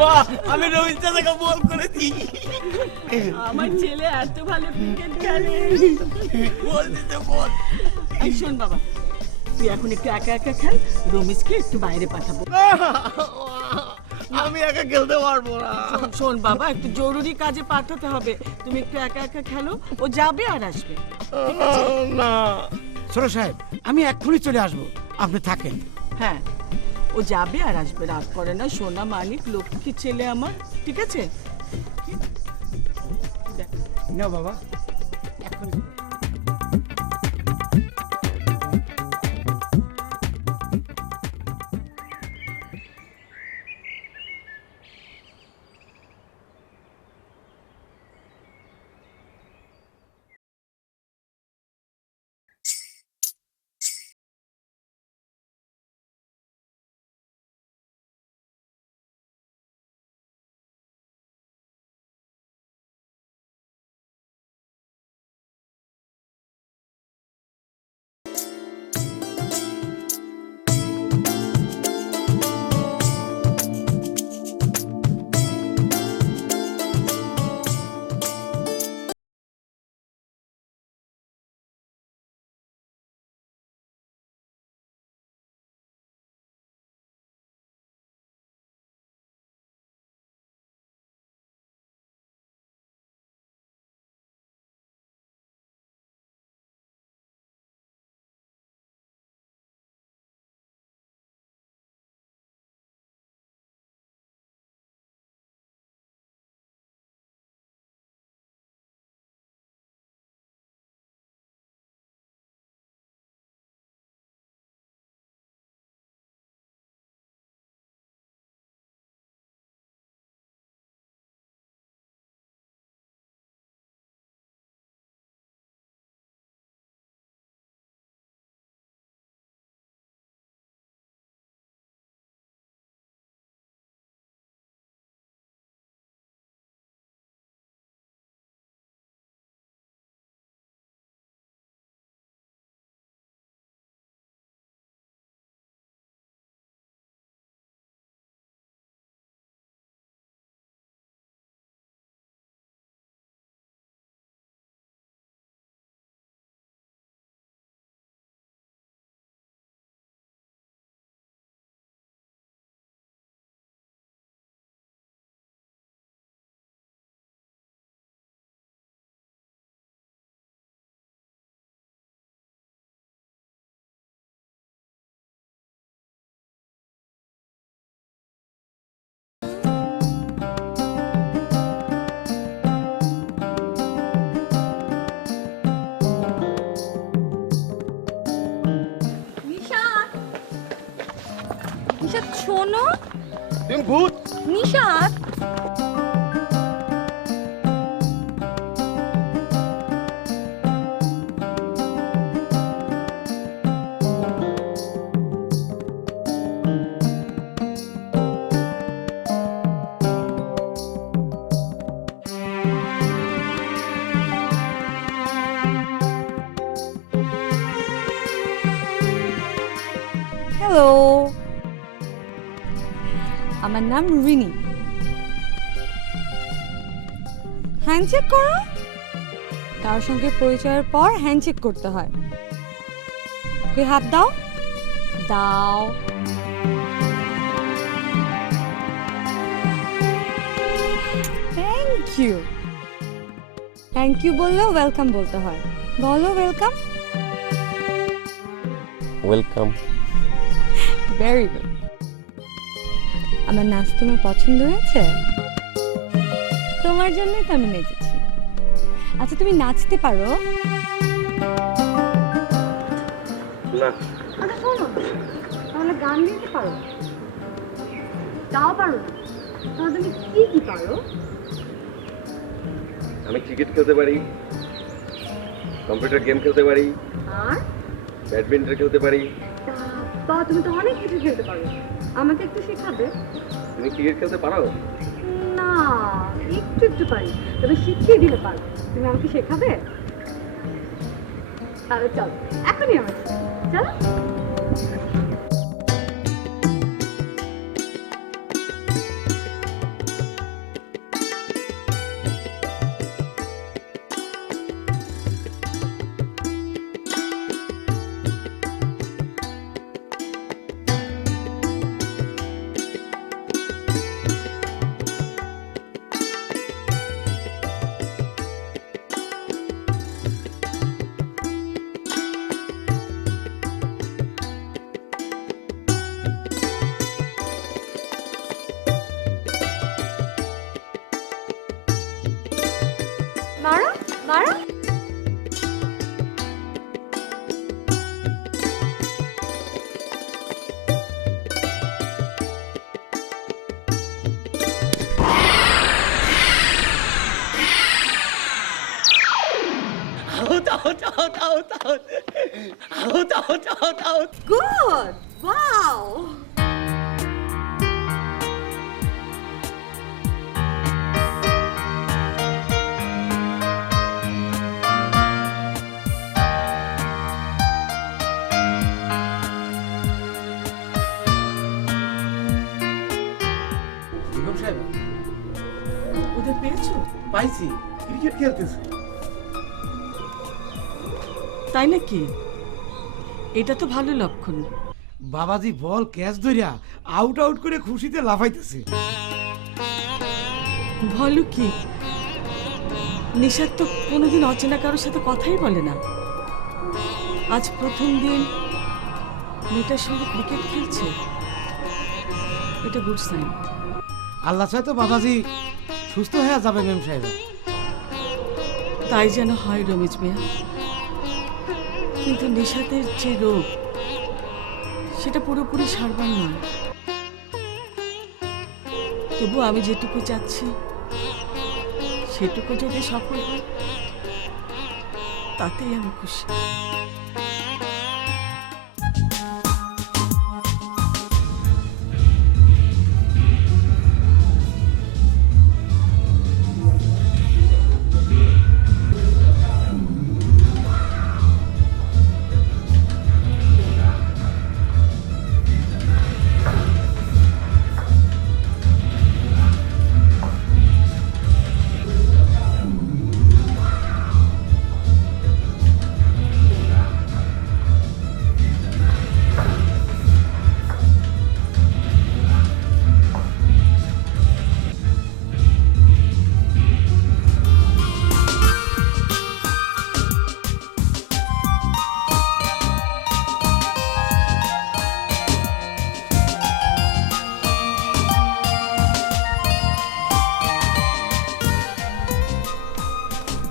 মা আমি রোহিত চাচাকে বল করে দিই। আমার ছেলে এত ভালো ক্রিকেট খেলে। বল দিতে বল। এই শোন বাবা, তুই এখন একটু একা একা খেল, রমেশকে একটু বাইরে পাঠাবো। আমি একা খেলতে পারবো না। শোন বাবা, একটু জরুরি কাজে পাঠাতে হবে, তুমি একটু একা একা খেলো, ও যাবে আর আসবে। না ছোট সাহেব, আমি এক্ষুনি চলে আসবো, আপনি থাকেন। হ্যাঁ, ও যাবে আর আসবে, রাগ করে না, সোনা মানিক লক্ষ্মী ছেলে আমার, ঠিক আছে? না বাবা, এক্ষুনি। নিশাত শোনো। তুমি ভূত। নিশাত হ্যালো, আমার নাম রিনি। হ্যান্ডশেক করো। কারোর সঙ্গে পরিচয়ের পর হ্যান্ডশেক করতে হয়। তুই হাত দাও। দাও। Thank you. থ্যাংক ইউ বললেও ওয়েলকাম বলতে হয়। বলো ওয়েলকাম। ওয়েলকাম। Very good. আমার নাচ তোমার পছন্দ হয়েছে? তোমার জন্যই তো আমি নেচেছি। আচ্ছা, তুমি নাচতে পারো? না। আচ্ছা শোনো, তাহলে গান গাইতে পারো? তাও পারো না? তাহলে তুমি কি কি পারো? আমি ক্রিকেট খেলতে পারি, কম্পিউটার গেম খেলতে পারি, আর ব্যাডমিন্টন খেলতে পারি। তা তুমি তো অনেক কিছু খেলতে পারো, আমাকে একটু শেখাবে? তুমি ক্রিকেট খেলতে পারো? না, একটু একটু পারি, তবে শিখিয়ে দিলে পারো। তুমি আমাকে শেখাবে? তাহলে চলো, এখনই আমার চলো। out, out, out, out. Out, out, out, out. Good! Wow! Begum সাহেব ওদের পেয়েছো? পাইছি, ক্রিকেট খেলতেছে। তাই নাকি? এটা তো ভালো লক্ষণ। বাবাজি বল ক্যাচ ধরিয়া আউট আউট করে খুশিতে লাফাইতেছে। ভালো কি? নিশাদ তো কোনোদিন অচেনা কারোর সাথে কথাই বলে না। আজ প্রথম দিন মেয়েটার সঙ্গে ক্রিকেট খেলছে, এটা গুড সাইন। আল্লাহ চায় তো বাবাজি সুস্থ হয়ে যাবে মেম সাহেব। তাই যেন হয় রমেশ মিয়া। কিন্তু নিশাতের যে রোগ, সেটা পুরোপুরি সারবার নয়। তবু আমি যেটুকু চাচ্ছি সেটুকু যদি সফল হয় তাতেই আমি খুশি।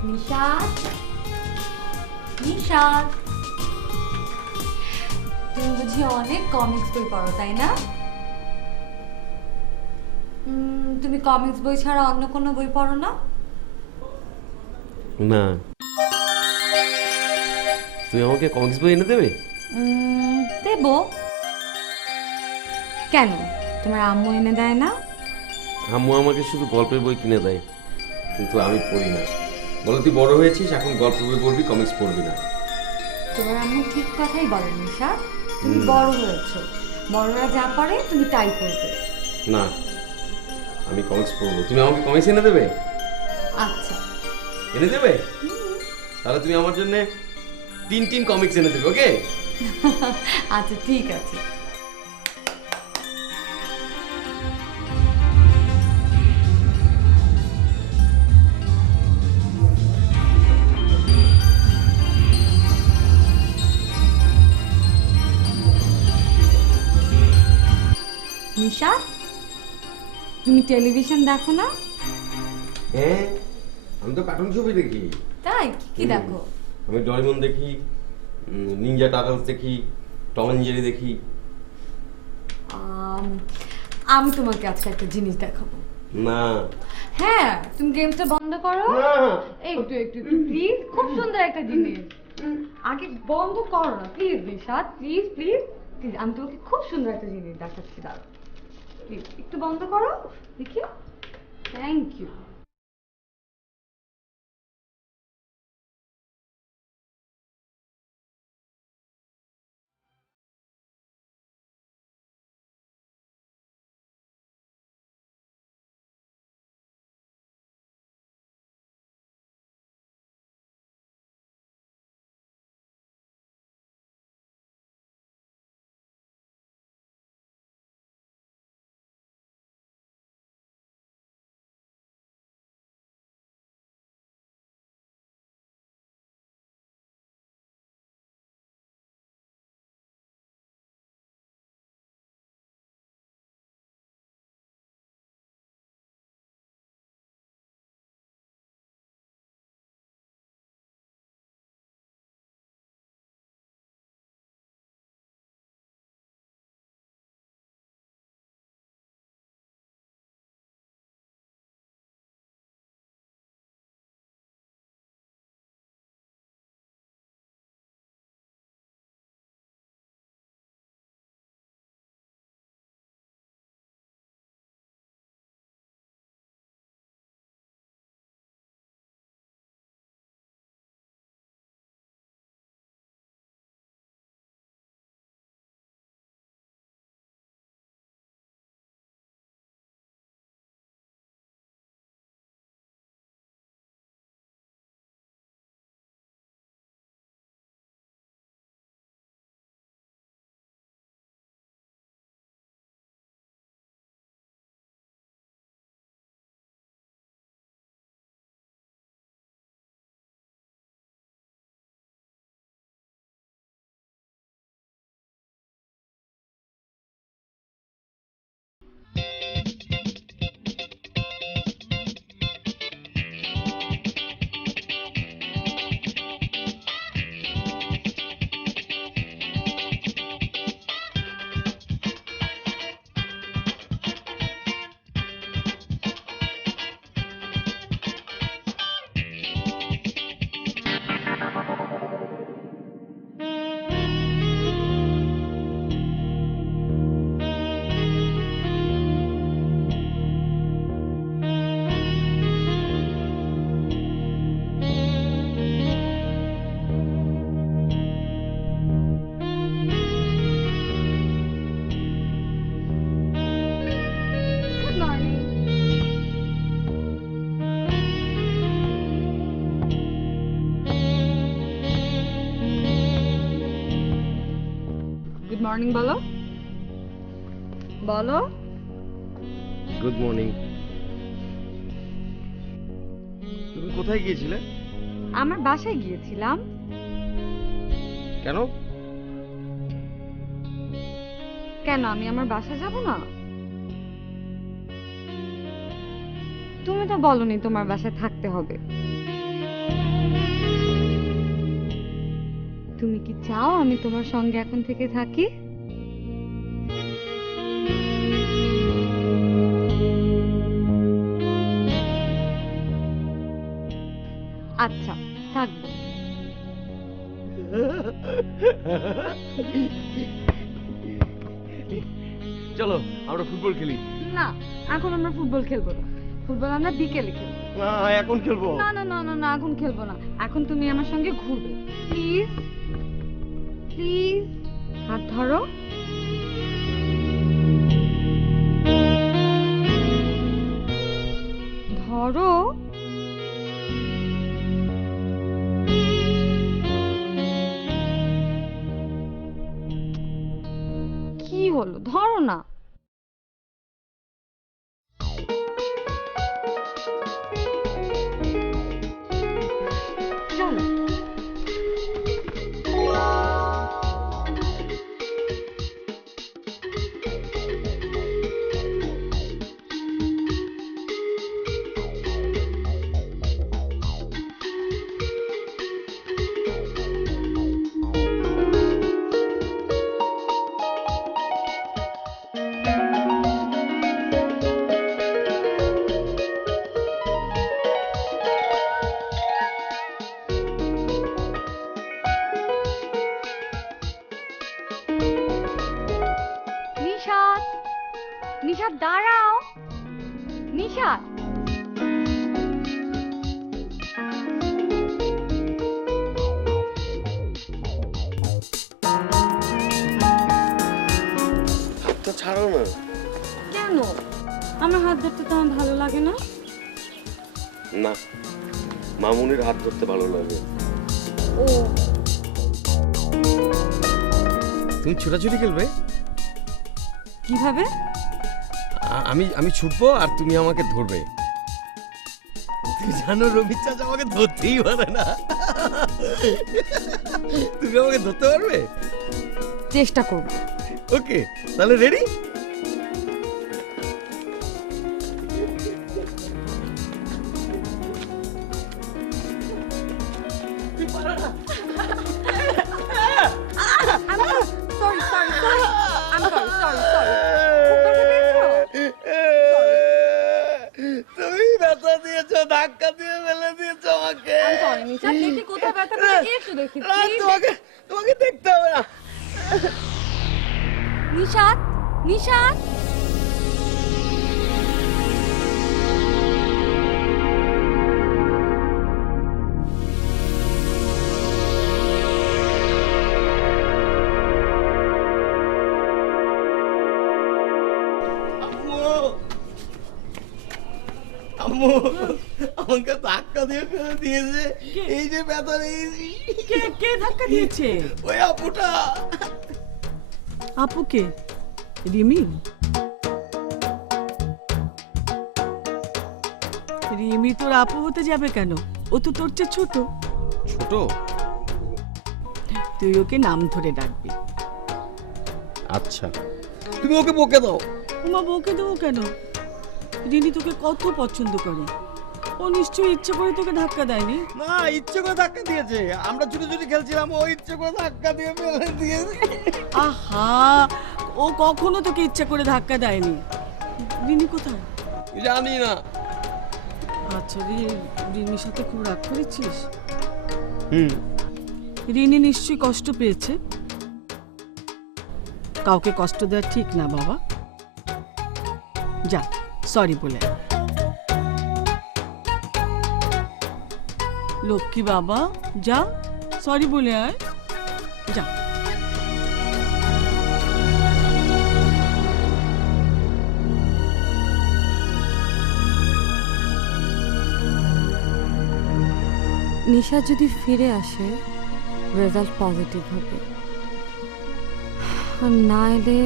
নিশাদ, নিশাদ, তুমি বুঝি অনেক কমিক্স বই পড়ো তাই না? তুমি কমিক্স বই ছাড়া অন্য কোনো বই পড়ো না? না, তুমি আমাকে কমিক্স বই এনে দেবে? দেব। কেন, তোমার আম্মু এনে দেয় না? আম্মু আমাকে শুধু গল্পের বই কিনে দেয়, কিন্তু আমি পড়ি না। বলো, তুই বড় হয়েছিস, এখন গল্পের বই পড়বি, কমিক্স পড়বি না। তোমার আম্মু ঠিক কথাই বলে নিশাদ, তুমি বড় হয়েছো, বড়রা যা পারে তুমি তাই করবে। না, আমি কমিক্স পড়বো। তুমি আমাকে কমিক্স এনে দেবে? আচ্ছা। এনে দেবে? তাহলে তুমি আমার জন্য তিন কমিক্স এনে দেবে, ওকে? আচ্ছা ঠিক আছে। নিশাদ, তুমি টেলিভিশন দেখো না? হ্যাঁ, আমি তো কার্টুন ছবি দেখি। তাই? কি দেখো? আমি ডরিমন দেখি, নিনজা টার্টলস দেখি, টম এন্ড জেরি দেখি। আমি তোমাকে আজকে একটা জিনিস দেখাবো। না। হ্যাঁ, তুমি গেমটা বন্ধ করো। একটু একটু প্লিজ, খুব সুন্দর একটা জিনিস। আগে বন্ধ করো না please Nishad, please please please, আমি তোমাকে খুব সুন্দর একটা জিনিস দেখাচ্ছি, দাঁড়াও প্লিজ একটু বন্ধ করো দেখি। Thank you. Good morning. Good morning বলো, বলো। Good morning. তুমি কোথায় গিয়েছিলে? আমার বাসায় গিয়েছিলাম। কেন? কেন আমি আমার বাসায় যাব না? তুমি তো বলনি তোমার বাসায় থাকতে হবে। তুমি কি চাও আমি তোমার সঙ্গে এখন থেকে থাকি? আচ্ছা, থাকবো। চলো আমরা ফুটবল খেলি। না, এখন আমরা ফুটবল খেলবো না। ফুটবল আমরা বিকেলে খেলবো। না এখন খেলবো। না না না না না, এখন খেলবো না। এখন তুমি আমার সঙ্গে ঘুরবে, প্লিজ প্লিজ। হাত ধরো। ধরো। কি হলো, ধরো না। চলো। নিশাত, নিশাত দাঁড়াও। নিশাত, হাতটা ছাড়ো না। কেন? আমার হাত ধরতে তো আমার ভালো লাগে না। না, মামুনির হাত ধরতে ভালো লাগে। ও, তুমি ছোটাছুটি খেলবে? কিভাবে? আমি ছুটবো আর তুমি আমাকে ধরবে। তুমি জানো রবীন্দ্র চাচা আমাকে ধরতেই পারে না। তুমি আমাকে ধরতে পারবে? চেষ্টা করবো। ওকে, তাহলে রেডি? সরি সরি সরি, আমি সরি সরি সরি। খুব ব্যথা পেয়েছো? তুমি ব্যথা দিয়েছো, ধাক্কা দিয়ে ফেলে দিয়েছো আমাকে। আমি সরি নিশাত, দেখি কোথায় ব্যথা পেয়েছো, একটু দেখি না, please। তোমাকে দেখতে হবে না। নিশাত, নিশাত। আম্মু, আমাকে ধাক্কা দিয়ে ফেলে দিয়েছে। এই যে ব্যথা পেয়েছি। কে কে ধাক্কা দিয়েছে? ওই আপুটা। আপুকে? রিমি? রিমি তোর আপু হতে যাবে কেন? ও তো তোর চেয়ে ছোট। ছোট? তুই ওকে নাম ধরে ডাকবি। আচ্ছা, তুমি ওকে বকে দাও। ওমা বউকে দেবো কেন? রিনি তোকে কত পছন্দ করে, ও নিশ্চয়ই ইচ্ছে করে তোকে ধাক্কা দেয়নি। না, ইচ্ছে করে ধাক্কা দিয়েছে। আমরা ছুটি খেলছিলাম, ও ইচ্ছে করে ধাক্কা দিয়ে ফেলে দিয়েছে। আহা, ও কখনো তোকে ইচ্ছে করে ধাক্কা দেয়নি। রিনি কোথায়? জানি না। আচ্ছা রিনির সাথে খুব রাগ করেছিস? হুম। রিনি নিশ্চয়ই কষ্ট পেয়েছে। কাউকে কষ্ট দেওয়া ঠিক না বাবা। যা সরি বলে আয়। লক্ষ্মী বাবা, যা সরি বলে আয়, যা। নিশা যদি ফিরে আসে রেজাল্ট পজিটিভ হবে, আর না এলে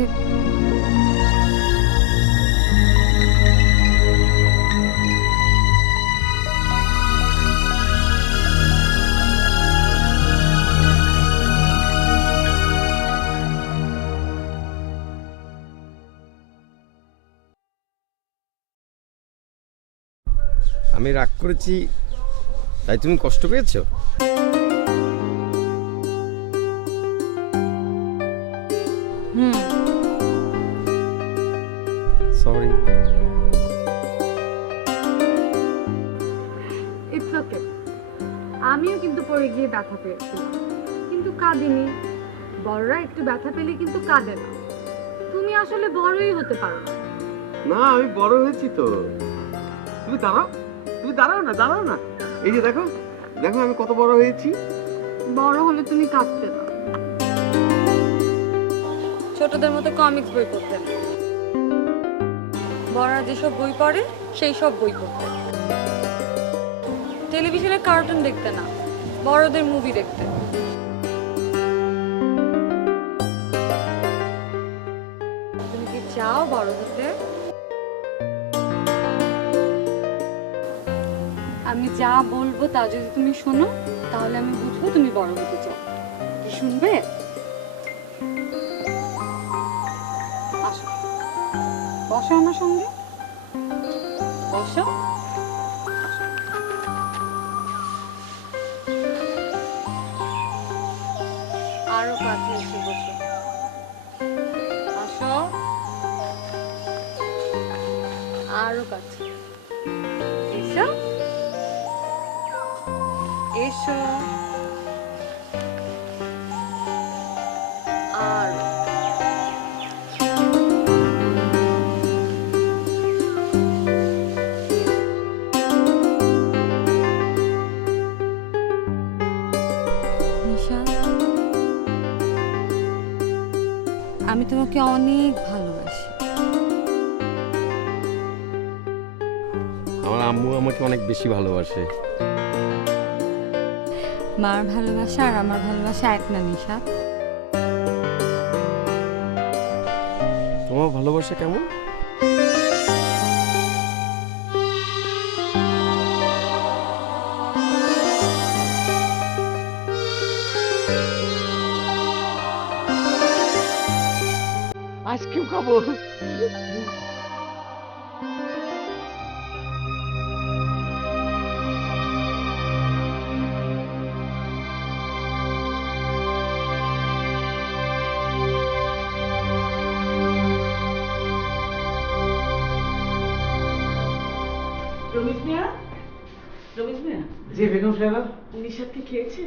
আমি রাগ করেছি তাই তুমি কষ্ট পেয়েছো? সরি। It's okay. আমিও কিন্তু পড়ে গিয়ে ব্যথা পেয়েছিলাম, কিন্তু কাঁদিনি। বড়রা একটু ব্যথা পেলে কিন্তু কাঁদে না। তুমি আসলে বড়ই হতে পারো না। না, আমি বড় হয়েছি তো। তুমি দাঁড়াও, দাঁড়াও না। এই যে দেখো, দেখো আমি কত বড় হয়েছি। বড় হলে তুমি কাঁদতে না। ছোটদের মতো কমিক্স বই পড়তে না। বড়রা যেসব বই পড়ে সেই সব বই পড়তে। টেলিভিশনে কার্টুন দেখতে না, বড়দের মুভি দেখতে। তুমি কি চাও বড় হতে? আমি যা বলবো তা যদি তুমি শোনো, তাহলে আমি বুঝবো তুমি বড় হতে চাও। কি শুনবে? আসো, বসো আমার সঙ্গে, বসো। আরো কাছে এসে বসো। আসো, আরো কাছে এসো, এসো। আর নিশা, আমি তোমাকে অনেক ভালোবাসি। আমার আম্মু আমাকে অনেক বেশি ভালোবাসে। মার ভালোবাসা আর আমার ভালোবাসা এক না নিশা। তোমার ভালোবাসা কেমন? আইসক্রিম খাবো। রমেশ মিয়া, রমেশ মিয়া, জি বেগম সাহেব, নিশাদ কি খেয়েছে?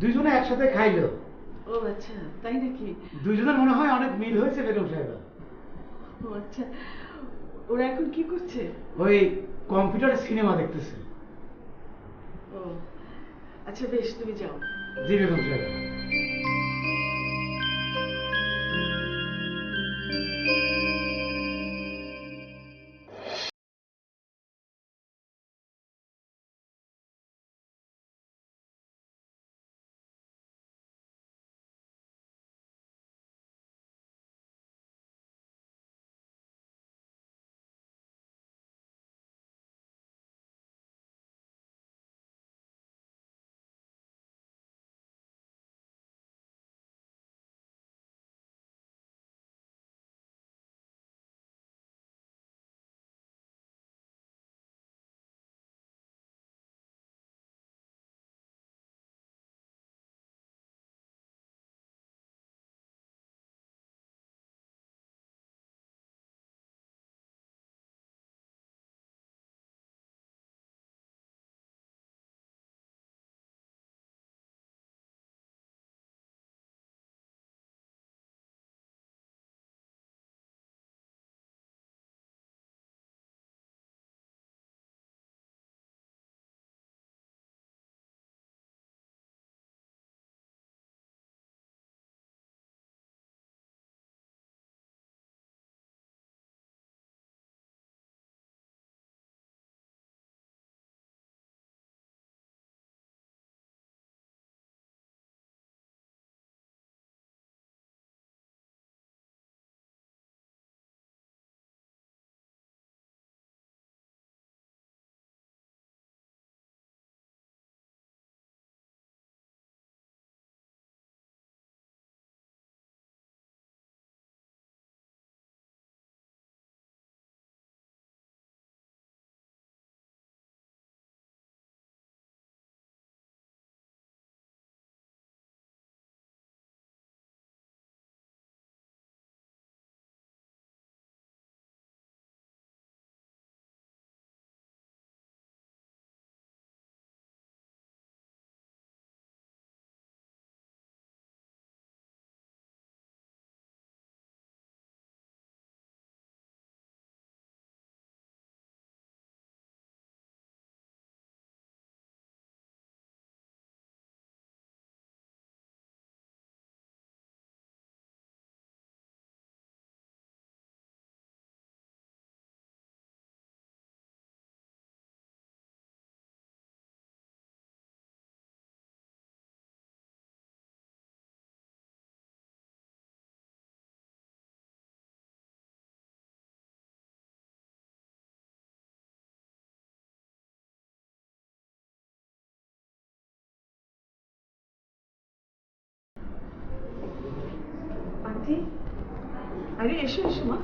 দুইজনে একসাথে খাইলো। ও আচ্ছা, তাই নাকি? দুইজনের মনে হয় অনেক মিল হয়েছে বেগম সাহেব। ও আচ্ছা, ওরা এখন কি করছে? ওই কম্পিউটারে সিনেমা দেখতেছে। ও আচ্ছা, বেশ, তুমি যাও। জি বেগম সাহেব। আরে এসো এসো মা,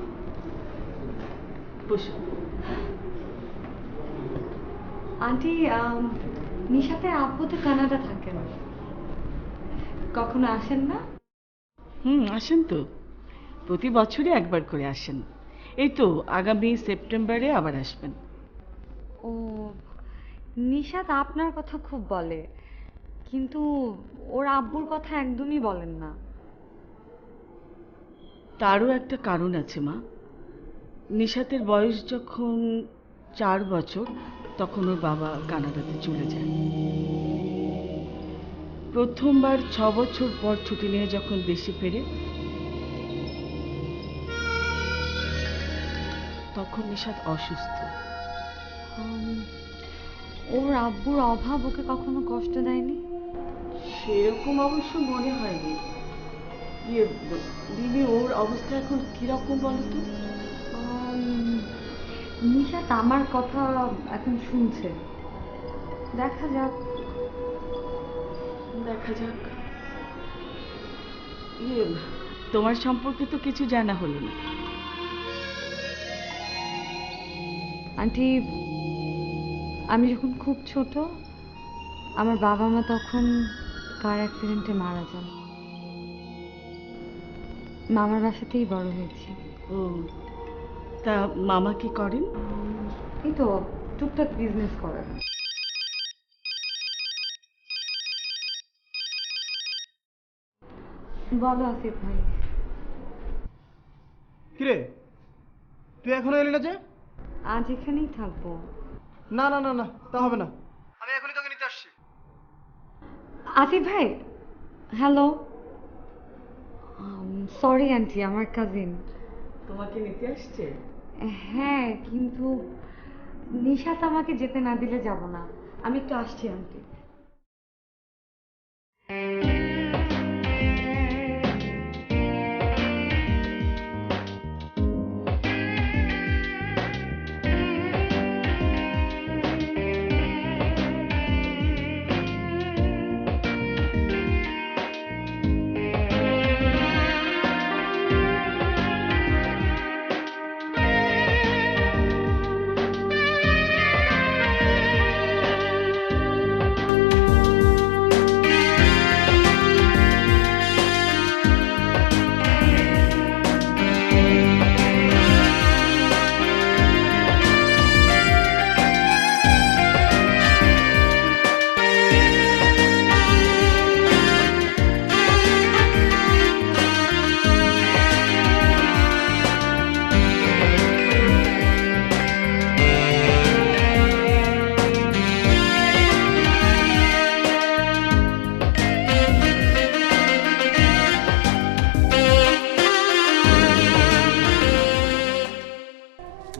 বসো। আন্টি, নিশাতের আব্বু তো কানাডা থাকেন, কখনো আসেন না? আসেন তো, প্রতি বছরই একবার করে আসেন। এই তো আগামী সেপ্টেম্বরে আবার আসবেন। ও, নিশাত আপনার কথা খুব বলে, কিন্তু ওর আব্বুর কথা একদমই বলেন না। তারও একটা কারণ আছে মা। নিশাতের বয়স যখন 4 বছর তখন ওর বাবা কানাডাতে চলে যায়। প্রথমবার 6 বছর পর ছুটি নিয়ে যখন দেশে ফেরে তখন নিশাত অসুস্থ। ওর আব্বুর অভাব ওকে কখনো কষ্ট দেয়নি? সেরকম অবশ্য মনে হয়নি। দিদি, ওর অবস্থা এখন কিরকম বলো তো? নিশাত আমার কথা এখন শুনছে, দেখা যাক। দেখা যাক। তোমার সম্পর্কে তো কিছু জানা হলো না। আন্টি, আমি যখন খুব ছোট, আমার বাবা মা তখন কার অ্যাক্সিডেন্টে মারা যান। মামার বাসাতেই বড় হয়েছি। ও, তা মামা কি করেন? এই তো টুকটাক বিজনেস করেন। বলো আসিফ ভাই। কিরে, তুই এখনো এলি না যে? আজ এখানেই থাকবো। না না না না, তা হবে না, আমি এখনই তোকে নিতে আসছি। আসিফ ভাই, হ্যালো। সরি আন্টি, আমার কাজিন। তোমাকে নিতে আসছে? হ্যাঁ, কিন্তু নিশাত আমাকে যেতে না দিলে যাব না। আমি একটু আসছি আন্টি।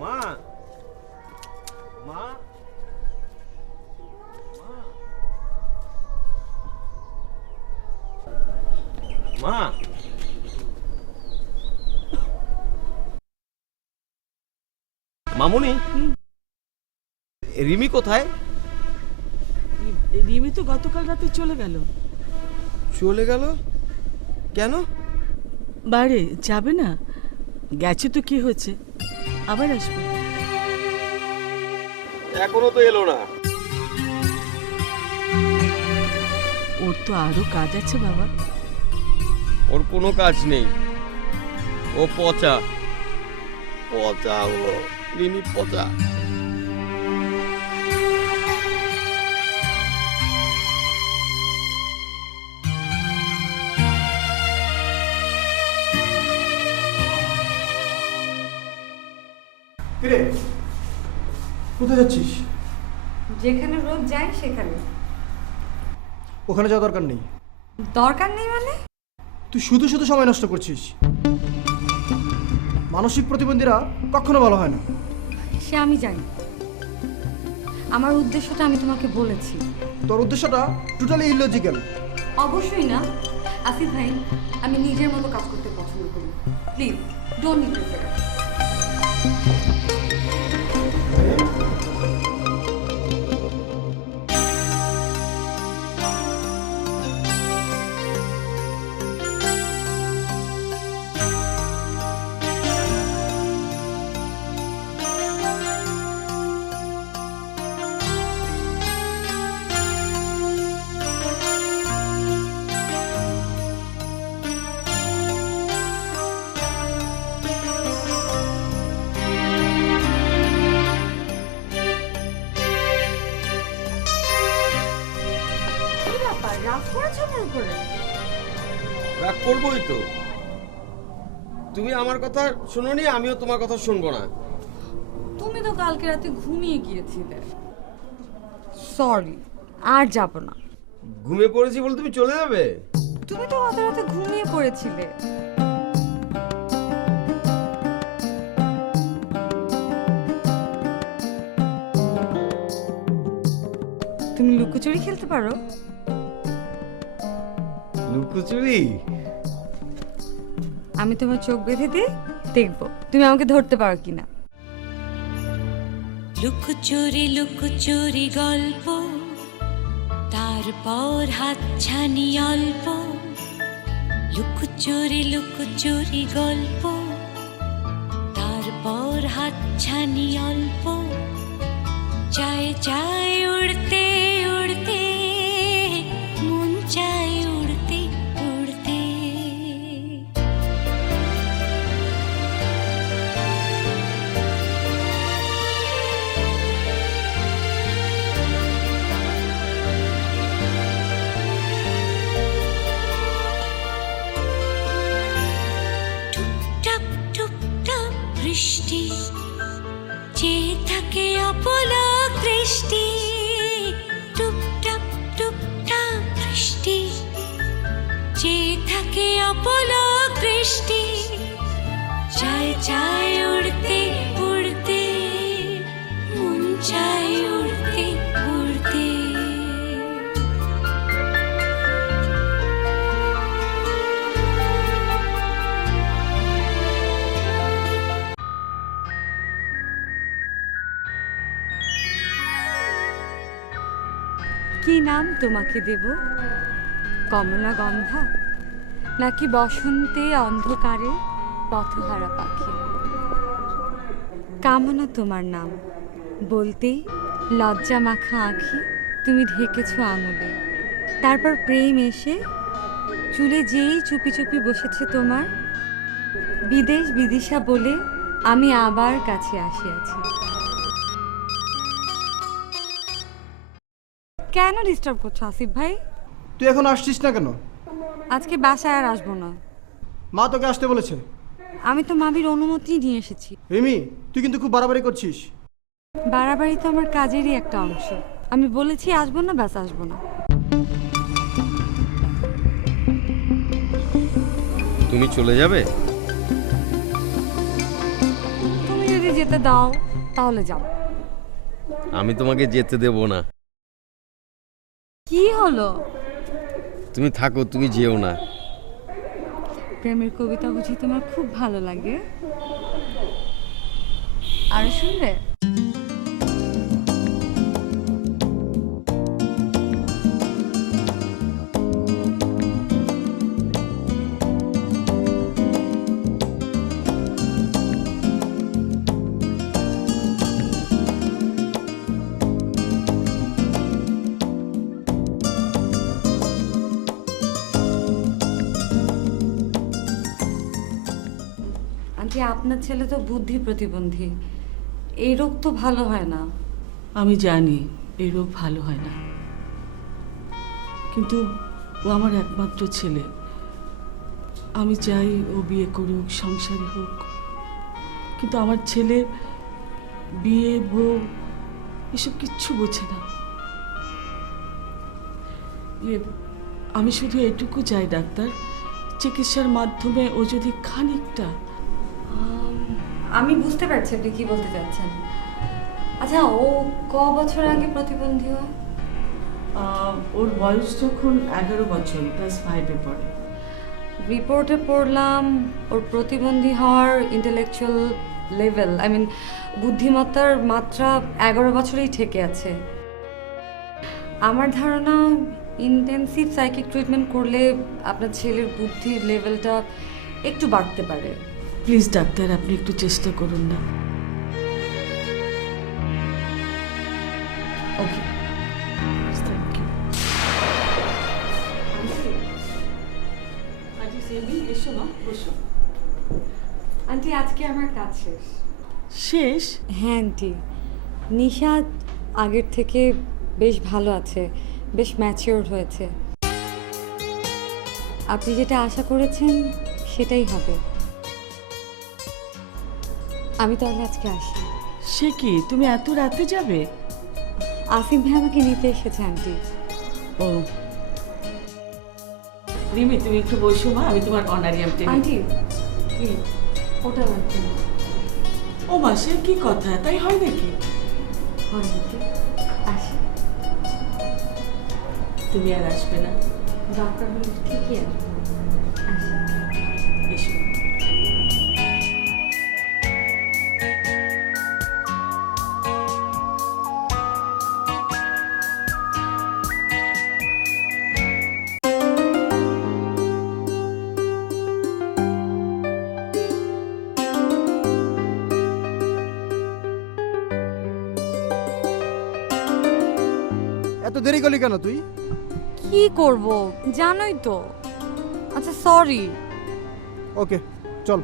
মা, মা, মা, মামুনি, রিমি কোথায়? রিমি তো গতকাল রাতে চলে গেল। চলে গেল কেন? বাড়ি যাবে না? গেছে তো কি হয়েছে, আবার আসবে। এখনো তো এলো না। ওর তো আরো কাজ আছে বাবা। ওর কোনো কাজ নেই, ও পচা। পচা ও, রিমি পচা। কিরে, কোথায় যাচ্ছিস? যেখানে রোজ যাই সেখানে। ওখানে যাওয়া দরকার নেই। দরকার নেই মানে? তুই শুধু শুধু সময় নষ্ট করছিস। মানসিক প্রতিবন্ধীরা কখনো ভালো হয় না। সে আমি জানি, আমার উদ্দেশ্যটা আমি তোমাকে বলেছি। তোর উদ্দেশ্যটা টোটালি ইলজিক্যাল। অবশ্যই না আসিফ ভাই, আমি নিজের মতো কাজ করতে পছন্দ করি। Please don't interfere. করে? রাগ করবোই তো। তুমি আমার কথা শোনোনি, আমিও তোমার কথা শুনবো না। তুমি তো কালকে রাতে ঘুমিয়ে গিয়েছিলে। সরি, আর যাব না। ঘুমিয়ে পড়েছি বলে তুমি চলে যাবে? তুমি তো গত রাতে ঘুমিয়ে পড়েছিলে। তুমি লুকোচুরি খেলতে পারো? লুকোচুরি? আমি তোমার চোখ বেঁধে দিই, দেখবো তুমি আমাকে ধরতে পারো কিনা। লুকোচুরি লুকোচুরি গল্প, তারপর হাতছানি অল্প। লুকোচুরি লুকোচুরি গল্প, তারপর হাতছানি অল্প। চায় চায় উড়তে উড়তে, মন চায় উড়তে উড়তে। টুপটাপ টুপটাপ বৃষ্টি, চেয়ে থাকে অপলক দৃষ্টি। টুপটাপ টুপটাপ বৃষ্টি, চেয়ে থাকে অপলক দৃষ্টি। চায় চায় উড়তে উড়তে, মন চায় উড়তে উড়তে। কি নাম তোমাকে দেব? কমলা গন্ধা, নাকি বসন্তে অন্ধকারে পথহারা পাখি? কামনা তোমার নাম, বলতেই লজ্জা মাখা আঁখি তুমি ঢেকেছ আঙুলে। তারপর প্রেম এসে চুলে যেই চুপি চুপি বসেছে তোমার, বিদেশ বিদিশা বলে আমি আবার কাছে আসিয়াছি। কেন ডিস্টার্ব করছো আসিফ ভাই? তুই এখন আসছিস না কেন? আজকে বাসায় আর আসবো না। মা তোকে আসতে বলেছে। আমি তো মাবির অনুমতি নিয়ে এসেছি। রিমি, তুই কিন্তু খুব বাড়াবাড়ি করছিস। বাড়াবাড়ি তো আমার কাজেরই একটা অংশ। আমি বলেছি আসবো না, ব্যাস আসবো না। তুমি চলে যাবে? তুমি যদি যেতে দাও তাহলে যাও। আমি তোমাকে যেতে দেব না। কি হলো? তুমি থাকো, তুমি যেও না। প্রেমের কবিতা বুঝি তোমার খুব ভালো লাগে? আর শুনবে? আন্টি, আপনার ছেলে তো বুদ্ধি প্রতিবন্ধী। এই রোগ তো ভালো হয় না। আমি জানি এই রোগ ভালো হয় না, কিন্তু ও আমার একমাত্র ছেলে। আমি চাই ও বিয়ে করুক, সংসারী হোক, কিন্তু আমার ছেলে বিয়ে বউ এসব কিচ্ছু বোঝে না। আমি শুধু এটুকু চাই ডাক্তার, চিকিৎসার মাধ্যমে ও যদি খানিকটা। আমি বুঝতে পারছি আপনি কি বলতে চাচ্ছেন। আচ্ছা, ও ক বছর আগে প্রতিবন্ধী হয়? ওর বয়স যখন 11 বছর, ক্লাস 5-এ পড়ে। রিপোর্টে পড়লাম ওর প্রতিবন্ধী হওয়ার ইন্টেলেকচুয়াল লেভেল, আই মিন বুদ্ধিমত্তার মাত্রা 11 বছরেই ঠেকে আছে। আমার ধারণা ইন্টেন্সিভ সাইকিক ট্রিটমেন্ট করলে আপনার ছেলের বুদ্ধির লেভেলটা একটু বাড়তে পারে। প্লিজ ডাক্তার, আপনি একটু চেষ্টা করুন না। ওকে, থ্যাংক ইউ। এসো মা, বসো। আন্টি, আজকে আমার কাজ শেষ। শেষ? হ্যাঁ আন্টি, নিশা আগের থেকে বেশ ভালো আছে, বেশ ম্যাচিওর হয়েছে। আপনি যেটা আশা করেছেন সেটাই হবে। আমি তাহলে আজকে আসি। সে কি, তুমি এত রাতে যাবে? আসিফ ভাই আমাকে নিতে এসেছে আন্টি। ও রিমি, তুমি একটু বসো মা, আমি তোমার অনারিয়ামটা আন্টি প্লিজ ওটা লাগবে না। ও মা, সে কি কথা, তাই হয় নাকি? হয় আন্টি, আসি। তুমি আর আসবে না? দরকার হলে ঠিকই আসবো। আসি। এসো। এত দেরি করলি কেন তুই? কি করব জানোই তো। আচ্ছা সরি। ওকে চল।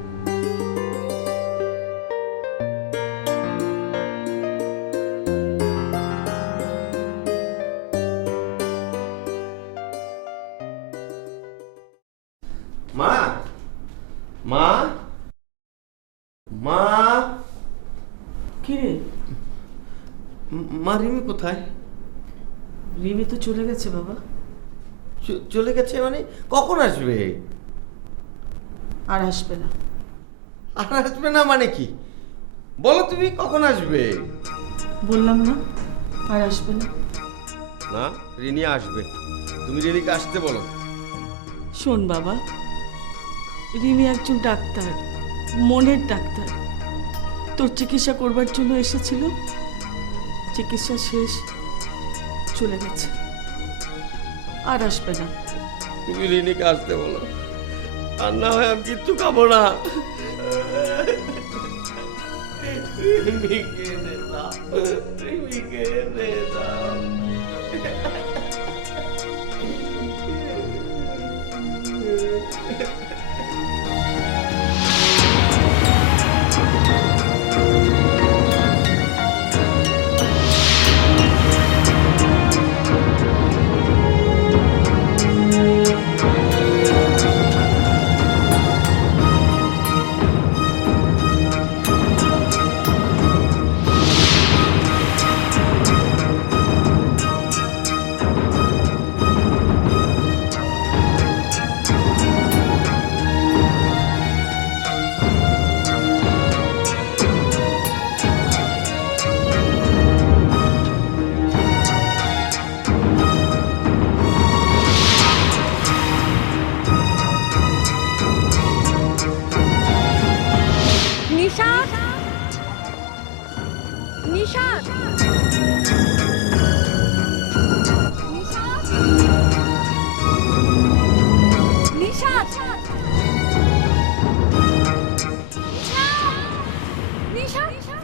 মা, মা, মা, কি রে? মা রিমি কোথায়? রিমি তো চলে গেছে বাবা। চলে গেছে মানে? কখন আসবে? আর আসবে না। আর আসবে না মানে কি? বলো তুমি কখন আসবে? বললাম না, আর আসবে না। না, রিনি আসবে। তুমি রিনিকে আসতে বলো। শোন বাবা, রিমি একজন ডাক্তার, মনের ডাক্তার। তোর চিকিৎসা করবার জন্য এসেছিল, চিকিৎসা শেষ, চলে গেছে, আর আসবে না। তুমি রিনিকে আসতে বলো, আর না হয় আমি কিচ্ছু খাবো না। রিমিকে এনে দাও, রিমিকে এনে দাও। নিশাত, নিশাত, নিশাত, নিশাত, নিশাত।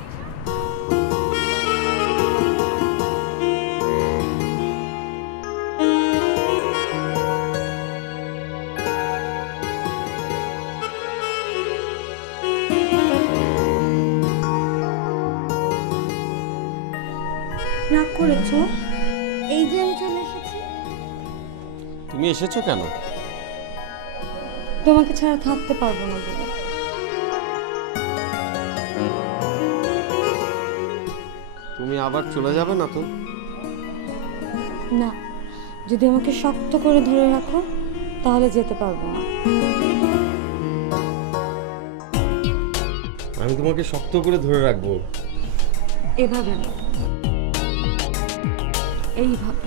রাগ করেছো? এই যে আমি চলে এসেছি। তুমি এসেছো কেন? তোমাকে ছাড়া থাকতে পারবো না বলে। তুমি আবার চলে যাবে না তো? না, যদি আমাকে শক্ত করে ধরে রাখো তাহলে যেতে পারবো না। আমি তোমাকে শক্ত করে ধরে রাখবো। এভাবে না, এইভাবে।